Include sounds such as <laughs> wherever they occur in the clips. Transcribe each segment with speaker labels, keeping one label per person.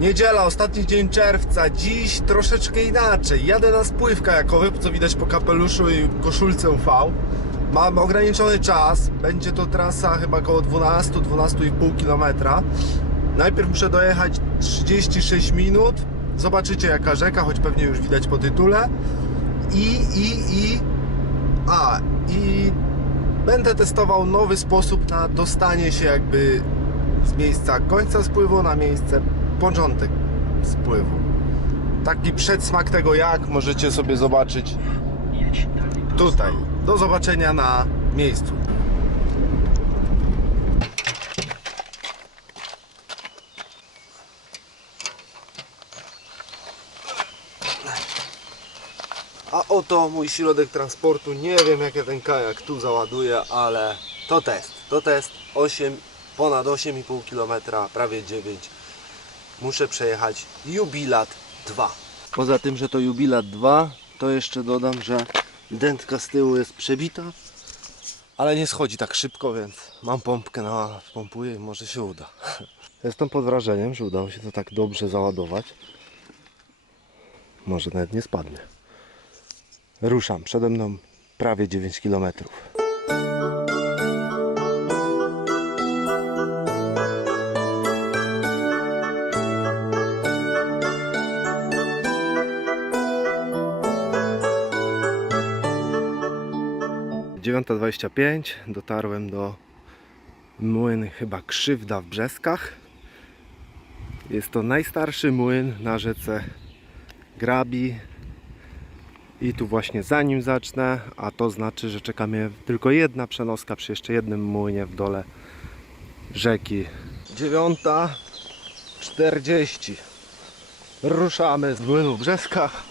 Speaker 1: Niedziela, ostatni dzień czerwca. Dziś troszeczkę inaczej. Jadę na spływ kajakowy, co widać po kapeluszu i koszulce UV. Mam ograniczony czas. Będzie to trasa chyba około 12-12,5 km. Najpierw muszę dojechać 36 minut. Zobaczycie jaka rzeka, choć pewnie już widać po tytule. I, i, i... A, i będę testował nowy sposób na dostanie się jakby z miejsca końca spływu na miejsce początek spływu. Taki przedsmak tego jak możecie sobie zobaczyć tutaj. Do zobaczenia na miejscu. A oto mój środek transportu. Nie wiem jak ja ten kajak tu załaduję, ale to test. To test 8, ponad 8,5 km, prawie 9 muszę przejechać Jubilat 2. Poza tym, że to Jubilat 2, to jeszcze dodam, że dętka z tyłu jest przebita, ale nie schodzi tak szybko, więc mam pompkę na pompuję i może się uda. <laughs> Jestem pod wrażeniem, że udało się to tak dobrze załadować. Może nawet nie spadnie. Ruszam, przede mną prawie 9 kilometrów. 9.25 dotarłem do młyn chyba Krzywda w Brzeskach. Jest to najstarszy młyn na rzece Grabi. I tu właśnie zanim zacznę, a to znaczy, że czeka mnie tylko jedna przenoska przy jeszcze jednym młynie w dole rzeki. 9.40 Ruszamy z młynu w Brzeskach,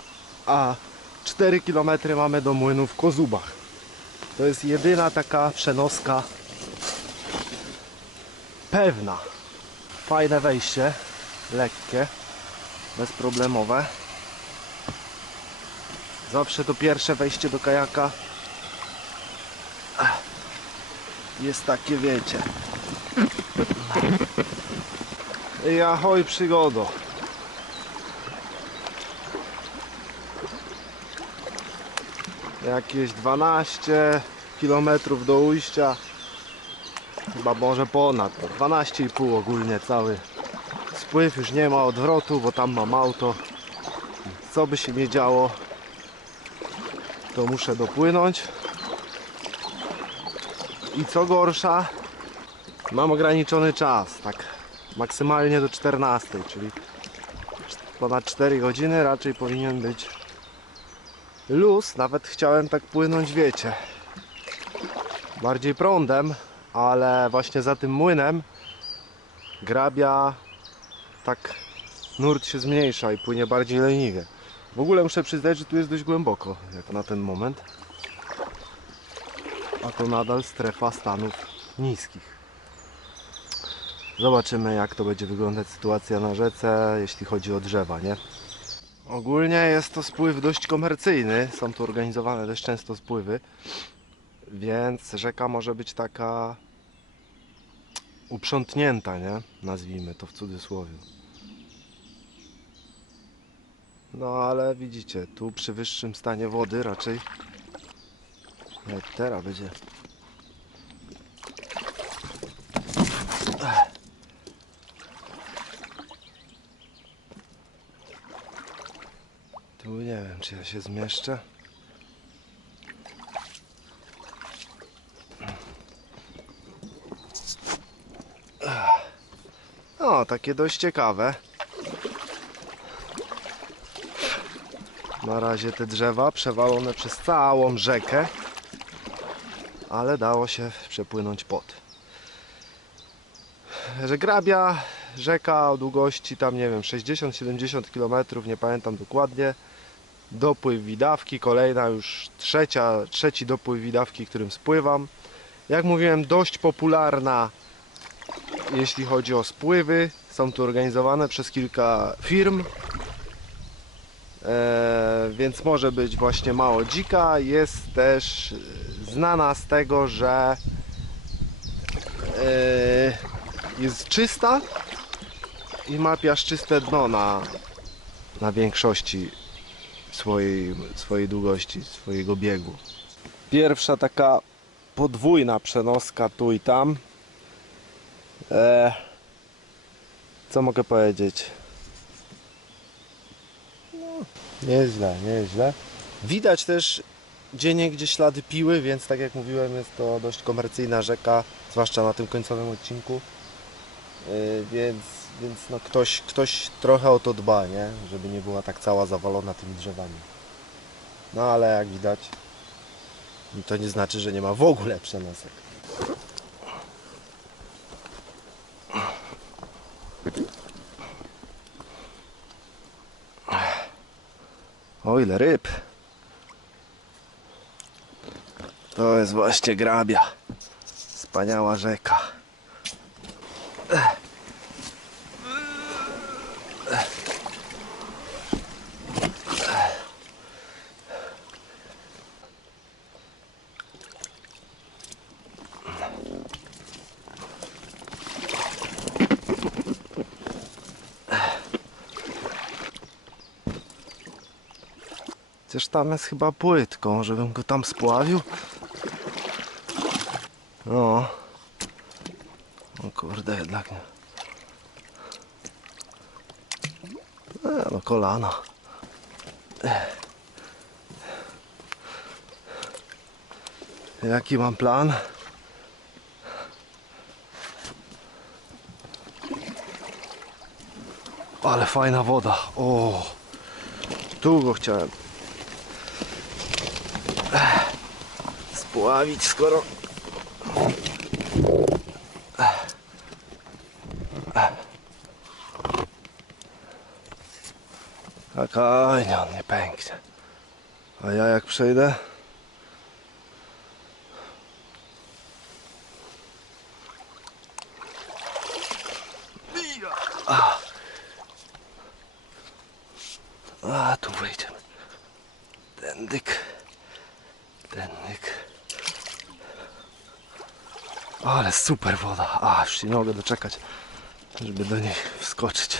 Speaker 1: a 4 km mamy do młynu w Kozubach. To jest jedyna taka przenoska pewna. Fajne wejście, lekkie, bezproblemowe. Zawsze to pierwsze wejście do kajaka jest takie, wiecie. I ahoj przygodo. Jakieś 12 km do ujścia. Chyba może ponad. no 12,5 ogólnie cały spływ. Już nie ma odwrotu, bo tam mam auto. Co by się nie działo, to muszę dopłynąć. I co gorsza, mam ograniczony czas, tak maksymalnie do 14, czyli ponad 4 godziny raczej powinien być luz. Nawet chciałem tak płynąć, wiecie, bardziej prądem, ale właśnie za tym młynem grabia tak nurt się zmniejsza i płynie bardziej leniwie. W ogóle muszę przyznać, że tu jest dość głęboko, jak na ten moment. A to nadal strefa stanów niskich. Zobaczymy, jak to będzie wyglądać sytuacja na rzece, jeśli chodzi o drzewa, nie? Ogólnie jest to spływ dość komercyjny, są tu organizowane dość często spływy, więc rzeka może być taka uprzątnięta, nie? Nazwijmy to w cudzysłowie. No ale widzicie, tu przy wyższym stanie wody raczej jak teraz będzie. Tu nie wiem, czy ja się zmieszczę. Takie dość ciekawe. Na razie te drzewa przewalone przez całą rzekę, ale dało się przepłynąć pod. Że grabia rzeka o długości tam nie wiem 60-70 km, nie pamiętam dokładnie. Dopływ widawki, kolejna już trzecia, trzeci dopływ widawki, którym spływam. Jak mówiłem, dość popularna jeśli chodzi o spływy. Są tu organizowane przez kilka firm. E, więc może być właśnie mało dzika. Jest też znana z tego, że e, jest czysta i ma piaszczyste dno na, na większości swojej, swojej długości, swojego biegu. Pierwsza taka podwójna przenoska tu i tam. E, co mogę powiedzieć? No, nieźle, nieźle. Widać też gdzie niegdzie ślady piły, więc tak jak mówiłem jest to dość komercyjna rzeka, zwłaszcza na tym końcowym odcinku. Yy, więc więc no ktoś, ktoś trochę o to dba, nie? Żeby nie była tak cała zawalona tymi drzewami. No ale jak widać, to nie znaczy, że nie ma w ogóle przenosek. O ile ryb. To jest właśnie grabia. Wspaniała rzeka. Tam jest chyba płytką, żebym go tam spławił. No. O kurde, jednak nie. E, no kolana. Ech. Jaki mam plan? Ale fajna woda. O, tu go chciałem. Spławić, skoro Spokojnie, on nie pęknie. A ja jak przejdę? A, tu wejdziemy. Tędyk. Tędyk. Ale super woda. A, już się nie mogę doczekać, żeby do niej wskoczyć.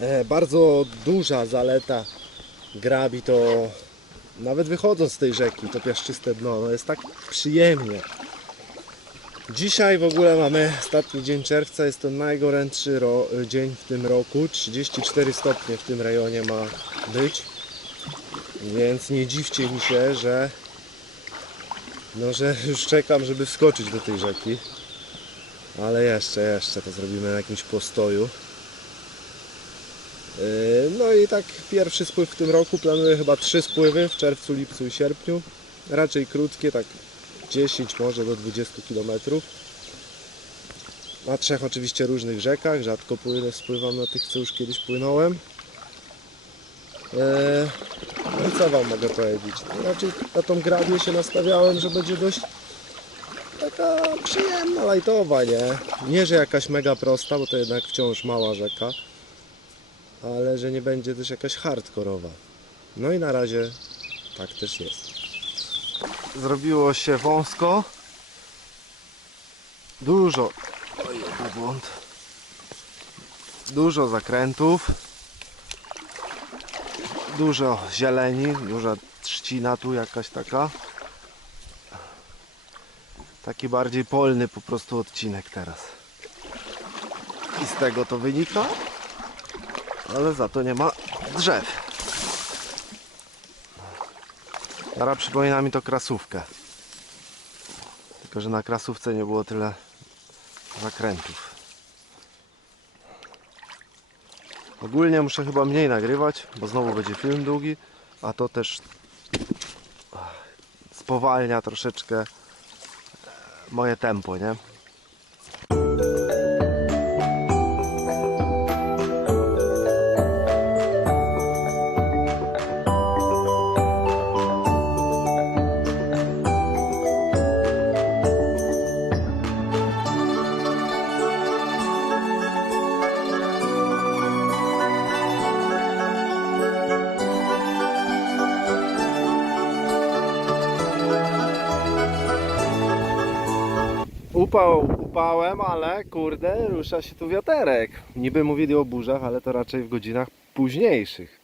Speaker 1: E, bardzo duża zaleta grabi to nawet wychodząc z tej rzeki, to piaszczyste dno, no jest tak przyjemnie. Dzisiaj w ogóle mamy ostatni dzień czerwca, jest to najgorętszy dzień w tym roku, 34 stopnie w tym rejonie ma być, więc nie dziwcie mi się, że no, że już czekam, żeby wskoczyć do tej rzeki, ale jeszcze, jeszcze to zrobimy na jakimś postoju. Yy, No i tak pierwszy spływ w tym roku planuję chyba trzy spływy w czerwcu, lipcu i sierpniu. Raczej krótkie, tak 10 może do 20 km. Na trzech oczywiście różnych rzekach, rzadko płynę, spływam na tych co już kiedyś płynąłem. Yy, No i co wam mogę powiedzieć? Raczej na tą grabię się nastawiałem, że będzie dość taka przyjemna, lajtowa, nie? Nie, że jakaś mega prosta, bo to jednak wciąż mała rzeka ale że nie będzie też jakaś hardkorowa. No i na razie tak też jest. Zrobiło się wąsko. Dużo. Ojej, błąd. Dużo zakrętów. Dużo zieleni, duża trzcina tu jakaś taka. Taki bardziej polny po prostu odcinek teraz. I z tego to wynika, ale za to nie ma drzew. Teraz przypomina mi to krasówkę. Tylko, że na krasówce nie było tyle zakrętów. Ogólnie muszę chyba mniej nagrywać, bo znowu będzie film długi, a to też spowalnia troszeczkę e, moje tempo, nie? Upał upałem, ale kurde, rusza się tu wiaterek. Niby mówili o burzach, ale to raczej w godzinach późniejszych.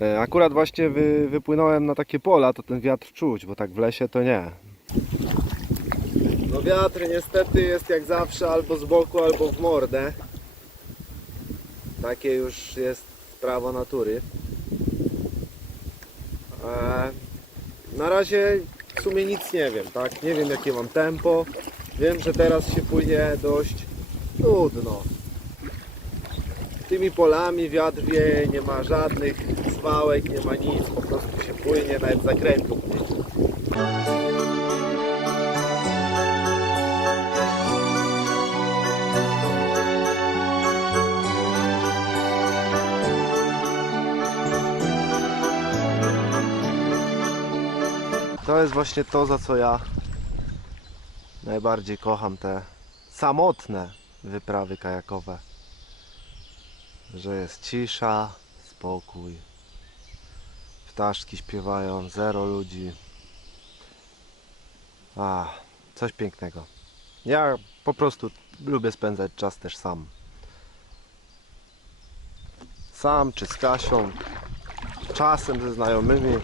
Speaker 1: E, Akurat właśnie wy, wypłynąłem na takie pola, to ten wiatr czuć, bo tak w lesie to nie. No wiatr niestety jest jak zawsze albo z boku, albo w mordę. Takie już jest prawo natury. E, na razie w sumie nic nie wiem, tak? Nie wiem jakie mam tempo. Wiem, że teraz się płynie dość nudno. Tymi polami wiatr nie ma żadnych zwałek, nie ma nic, po prostu się płynie, nawet zakrętów nie. To jest właśnie to, za co ja najbardziej kocham te samotne wyprawy kajakowe. Że jest cisza, spokój. Ptaszki śpiewają, zero ludzi. A, coś pięknego. Ja po prostu lubię spędzać czas też sam. Sam czy z Kasią, czasem ze znajomymi,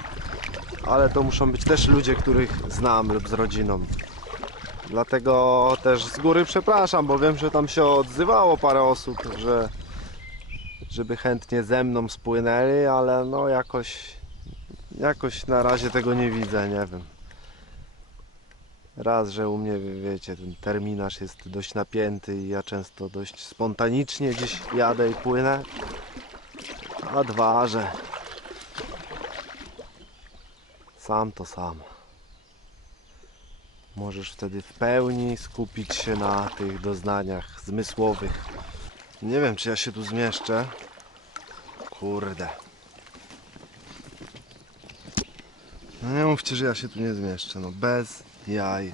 Speaker 1: ale to muszą być też ludzie, których znam lub z rodziną. Dlatego też z góry przepraszam, bo wiem, że tam się odzywało parę osób, że żeby chętnie ze mną spłynęli, ale no jakoś jakoś na razie tego nie widzę, nie wiem. Raz, że u mnie, wiecie, ten terminarz jest dość napięty i ja często dość spontanicznie gdzieś jadę i płynę. A dwa, że sam to sam. Możesz wtedy w pełni skupić się na tych doznaniach zmysłowych. Nie wiem, czy ja się tu zmieszczę. Kurde. No nie mówcie, że ja się tu nie zmieszczę. No bez jaj.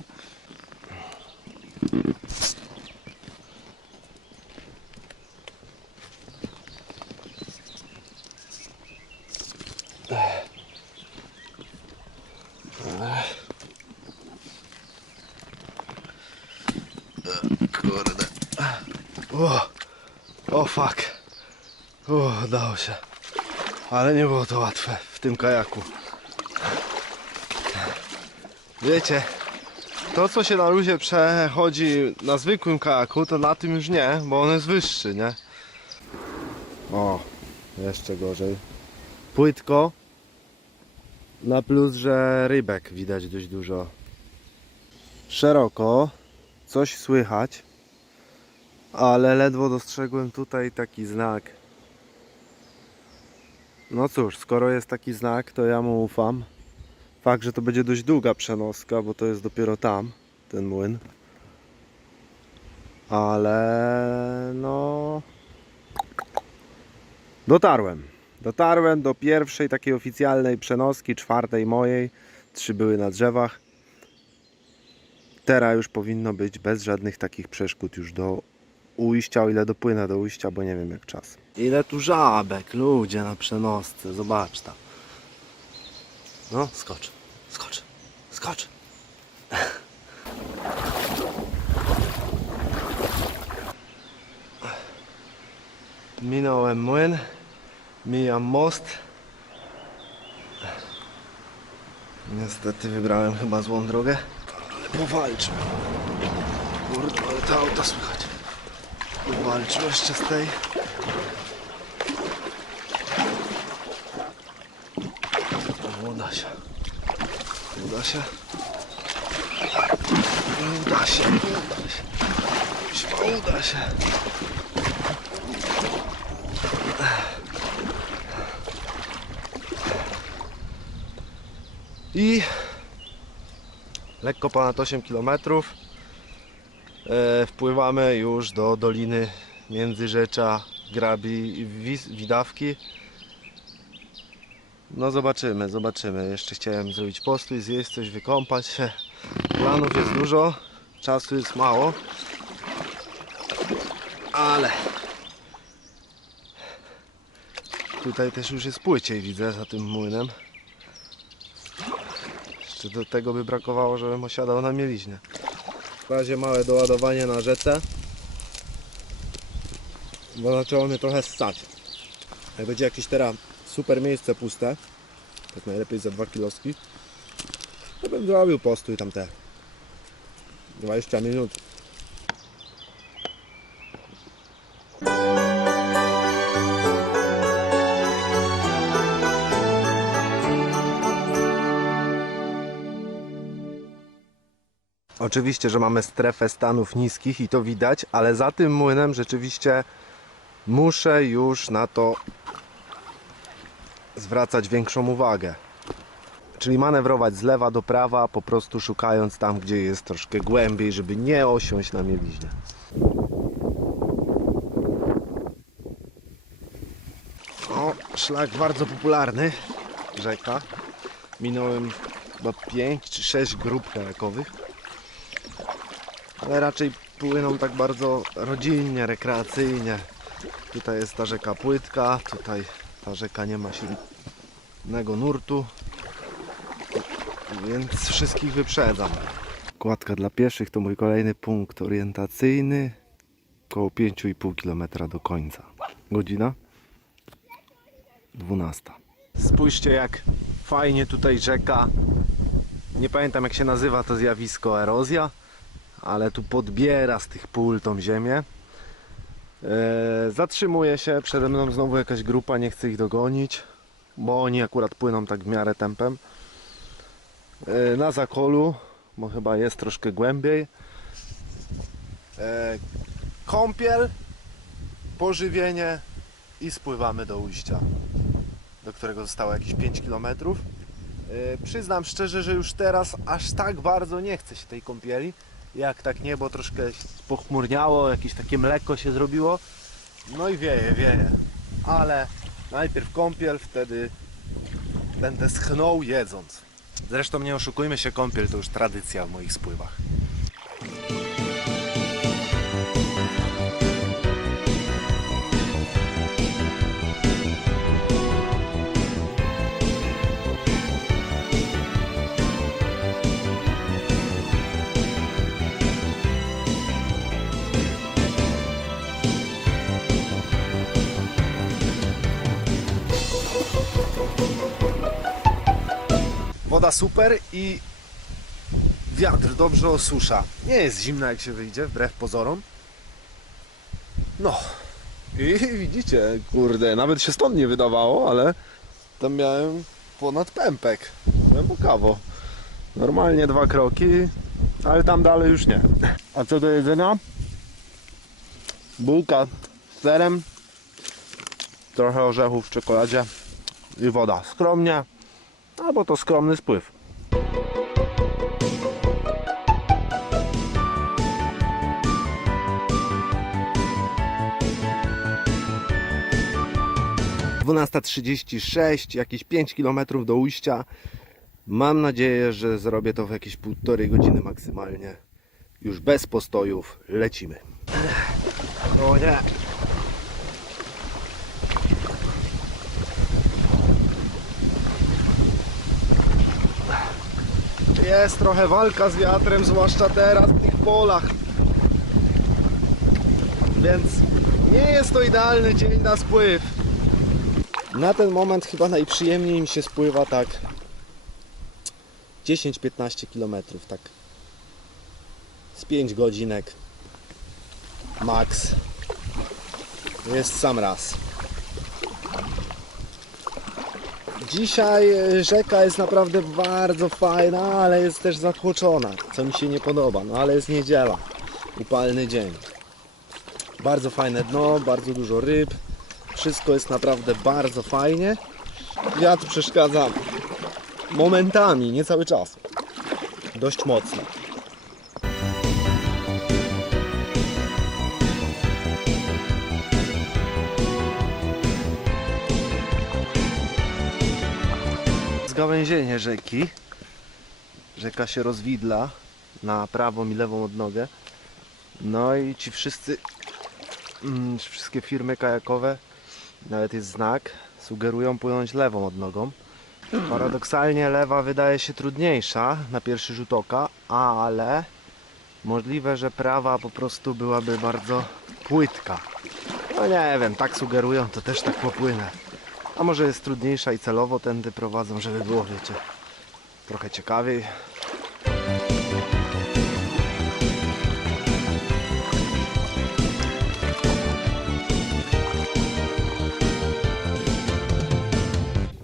Speaker 1: Kurde. O, o fuck. O, dało się. Ale nie było to łatwe w tym kajaku. Wiecie, to co się na luzie przechodzi na zwykłym kajaku, to na tym już nie, bo on jest wyższy, nie? O, jeszcze gorzej. Płytko. Na plus, że rybek widać dość dużo. Szeroko, coś słychać, ale ledwo dostrzegłem tutaj taki znak. No cóż, skoro jest taki znak, to ja mu ufam. Fakt, że to będzie dość długa przenoska, bo to jest dopiero tam, ten młyn. Ale no. Dotarłem. Dotarłem do pierwszej takiej oficjalnej przenoski, czwartej mojej. Trzy były na drzewach. Teraz już powinno być bez żadnych takich przeszkód już do ujścia, o ile dopłynę do ujścia, bo nie wiem jak czas. Ile tu żabek, ludzie na przenosce, zobacz tam. No, skocz, skocz, skocz. <laughs> Minąłem młyn, mijam most. Niestety wybrałem chyba złą drogę, ale powalczmy. Kurde, ale te auta słychać. Powalczmy jeszcze z tej. Uda się. Uda się. Uda się. Uda się. I lekko ponad 8 km e, wpływamy już do doliny Międzyrzecza, Grabi i Widawki. No zobaczymy, zobaczymy. Jeszcze chciałem zrobić postój, zjeść coś, wykąpać się. Planów jest dużo, czasu jest mało. Ale tutaj też już jest płyciej widzę za tym młynem. Jeszcze do tego by brakowało, żebym osiadał na mieliźnie. Na razie małe doładowanie na rzece. Bo zaczęło mnie trochę ssać. Jak będzie jakieś teraz super miejsce puste, jest najlepiej za 2 kiloski, to bym zrobił postój tam te 20 minut. Oczywiście, że mamy strefę stanów niskich i to widać, ale za tym młynem rzeczywiście muszę już na to zwracać większą uwagę. Czyli manewrować z lewa do prawa, po prostu szukając tam, gdzie jest troszkę głębiej, żeby nie osiąść na mieliźnie. O, szlak bardzo popularny, rzeka. Minąłem chyba 5 czy 6 grup kajakowych ale raczej płyną tak bardzo rodzinnie, rekreacyjnie. Tutaj jest ta rzeka płytka, tutaj ta rzeka nie ma silnego nurtu, więc wszystkich wyprzedzam. Kładka dla pieszych to mój kolejny punkt orientacyjny, około 5,5 km do końca. Godzina 12. Spójrzcie jak fajnie tutaj rzeka, nie pamiętam jak się nazywa to zjawisko, erozja ale tu podbiera z tych pól tą ziemię. Eee, zatrzymuje się, przede mną znowu jakaś grupa, nie chcę ich dogonić, bo oni akurat płyną tak w miarę tempem. Eee, na zakolu, bo chyba jest troszkę głębiej. Eee, kąpiel, pożywienie i spływamy do ujścia, do którego zostało jakieś 5 km. Przyznam szczerze, że już teraz aż tak bardzo nie chce się tej kąpieli jak tak niebo troszkę pochmurniało, jakieś takie mleko się zrobiło. No i wieje, wieje. Ale najpierw kąpiel, wtedy będę schnął jedząc. Zresztą nie oszukujmy się, kąpiel to już tradycja w moich spływach. Woda super i wiatr dobrze osusza. Nie jest zimna jak się wyjdzie, wbrew pozorom. No. I widzicie, kurde, nawet się stąd nie wydawało, ale tam miałem ponad pępek. Głębokawo. Normalnie dwa kroki, ale tam dalej już nie. A co do jedzenia? Bułka z serem, trochę orzechów w czekoladzie i woda. Skromnie, albo to skromny spływ. Dwunasta trzydzieści sześć, jakieś 5 km do ujścia. Mam nadzieję, że zrobię to w jakieś półtorej godziny maksymalnie. Już bez postojów lecimy. O nie. Jest trochę walka z wiatrem, zwłaszcza teraz w tych polach. Więc nie jest to idealny dzień na spływ. Na ten moment chyba najprzyjemniej mi się spływa tak 10-15 km, tak z 5 godzinek max. Jest sam raz. Dzisiaj e, rzeka jest naprawdę bardzo fajna, ale jest też zatłoczona, co mi się nie podoba. No ale jest niedziela, upalny dzień. Bardzo fajne dno, bardzo dużo ryb. Wszystko jest naprawdę bardzo fajnie. Wiatr przeszkadza momentami, nie cały czas. Dość mocno. Zgałęzienie rzeki. Rzeka się rozwidla na prawą i lewą odnogę. No i ci wszyscy, mm, wszystkie firmy kajakowe, nawet jest znak, sugerują płynąć lewą odnogą. Paradoksalnie lewa wydaje się trudniejsza na pierwszy rzut oka, ale Możliwe, że prawa po prostu byłaby bardzo płytka. No nie wiem, tak sugerują, to też tak popłynę. A może jest trudniejsza i celowo tędy prowadzą, żeby było, wiecie, trochę ciekawiej.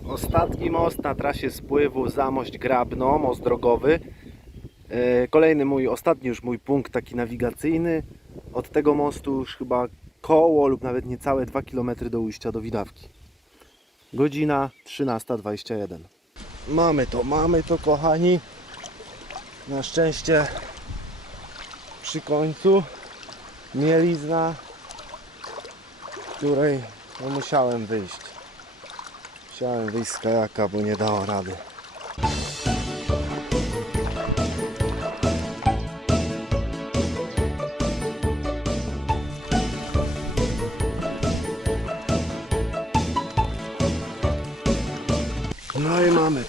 Speaker 1: Ostatni most na trasie spływu Zamość Grabno, most drogowy. E, Kolejny mój, ostatni już mój punkt taki nawigacyjny. Od tego mostu już chyba koło lub nawet niecałe 2 km do ujścia do Widawki. Godzina 13.21. Mamy to, mamy to kochani. Na szczęście przy końcu mielizna, której no, musiałem wyjść. Musiałem wyjść z kajaka, bo nie dało rady.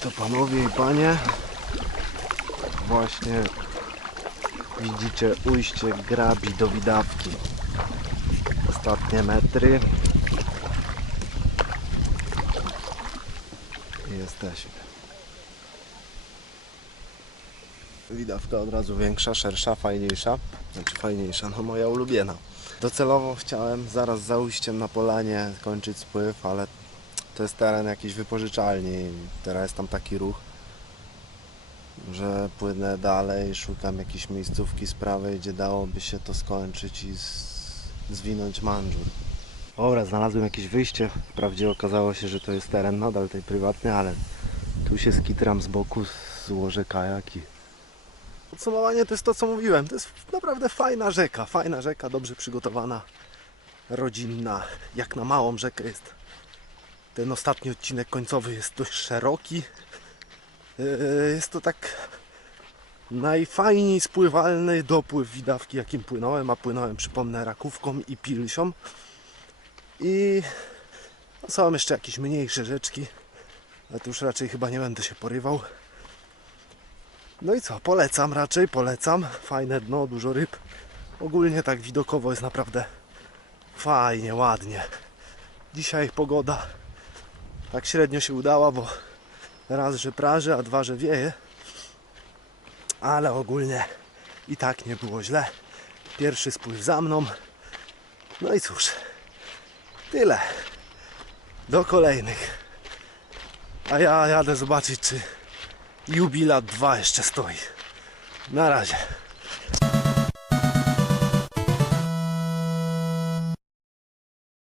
Speaker 1: To panowie i panie. Właśnie widzicie ujście grabi do widawki. Ostatnie metry. I jesteśmy. Widawka od razu większa, szersza, fajniejsza. Znaczy fajniejsza, no moja ulubiona. Docelowo chciałem zaraz za ujściem na polanie kończyć spływ, ale to jest teren jakiś wypożyczalni. Teraz jest tam taki ruch, że płynę dalej, szukam jakiejś miejscówki z prawej, gdzie dałoby się to skończyć i zwinąć manżur. Dobra, znalazłem jakieś wyjście. Wprawdzie okazało się, że to jest teren nadal tej prywatny, ale tu się skitram z boku, złożę kajak i... Podsumowanie to jest to, co mówiłem. To jest naprawdę fajna rzeka. Fajna rzeka, dobrze przygotowana, rodzinna. Jak na małą rzekę jest. Ten ostatni odcinek końcowy jest dość szeroki. Yy, Jest to tak najfajniej spływalny dopływ widawki, jakim płynąłem, a płynąłem, przypomnę, rakówką i pilsią. I no, są jeszcze jakieś mniejsze rzeczki, ale tu już raczej chyba nie będę się porywał. No i co, polecam raczej, polecam. Fajne dno, dużo ryb. Ogólnie tak widokowo jest naprawdę fajnie, ładnie. Dzisiaj pogoda tak średnio się udała, bo raz, że praży, a dwa, że wieje. Ale ogólnie i tak nie było źle. Pierwszy spływ za mną. No i cóż, tyle. Do kolejnych. A ja jadę zobaczyć, czy Jubilat 2 jeszcze stoi. Na razie.